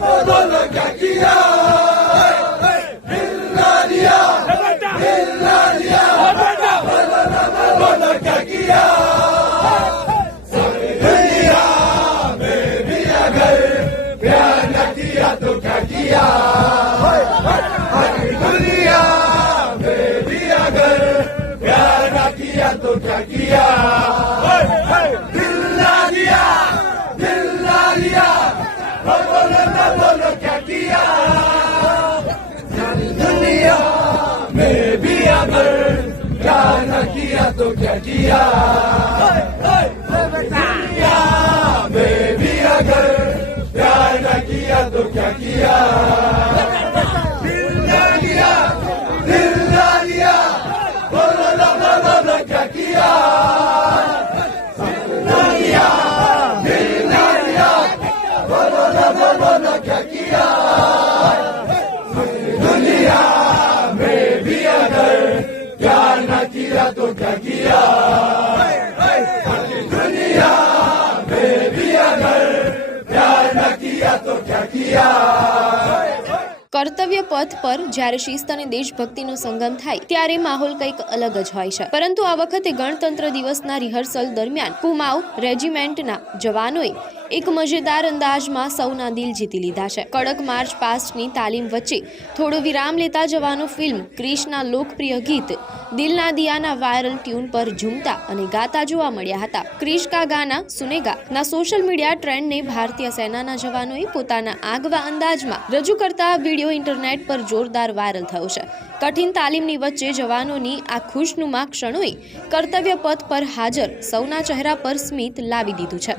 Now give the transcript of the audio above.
बोलो क्या किया, हिला दिया, हिला दिया, बोलो क्या किया। सारी दुनिया में भी अगर प्यार न किया तो क्या किया, सारी दुनिया में भी अगर प्यार न किया तो क्या किया। हिला दिया, हिला दिया, बोलो क्या किया। दुनिया में भी अगर प्यार न किया तो क्या किया, दुनिया में भी अगर प्यार न किया तो क्या किया। हिला दिया, हिला दिया, बोलो क्या किया। दुनिया हिला दिया, बोलो क्या किया। दुनिया में भी अगर प्यार न किया तो क्या किया, दुनिया में भी अगर प्यार न किया तो क्या किया। કર્તવ્ય પથ પર જ્યારે શિસ્ત અને દેશભક્તિનો સંગમ થાય ત્યારે માહોલ કંઈક અલગ જ હોય છે, પરંતુ આ વખતે ગણતંત્ર દિવસના રિહર્સલ દરમિયાન કુમાઉ રેજિમેન્ટના જવાનોએ એક મજેદાર અંદાજમાં સૌના દિલ જીતી લીધા છે. કડક માર્ચ પાસ્ટની તાલીમ વચ્ચે થોડો વિરામ લેતા જવાનો ફિલ્મ ક્રિશના લોકપ્રિય ગીત દિલના દિયાના વાયરલ ટ્યુન પર ઝૂમતા અને ગાતા જોવા મળ્યા હતા. ક્રિશ કા ગાના સુનેગા ના સોશિયલ મીડિયા ટ્રેન્ડને ભારતીય સેનાના જવાનોએ પોતાના આગવા અંદાજમાં રજૂ કરતા વિડીયો ઇન્ટરનેટ પર જોરદાર વાયરલ થયો છે. કઠિન તાલીમની વચ્ચે જવાનોની આ ખુશનુમા ક્ષણોએ કર્તવ્ય પથ પર હાજર સૌના ચહેરા પર સ્મિત લાવી દીધું છે.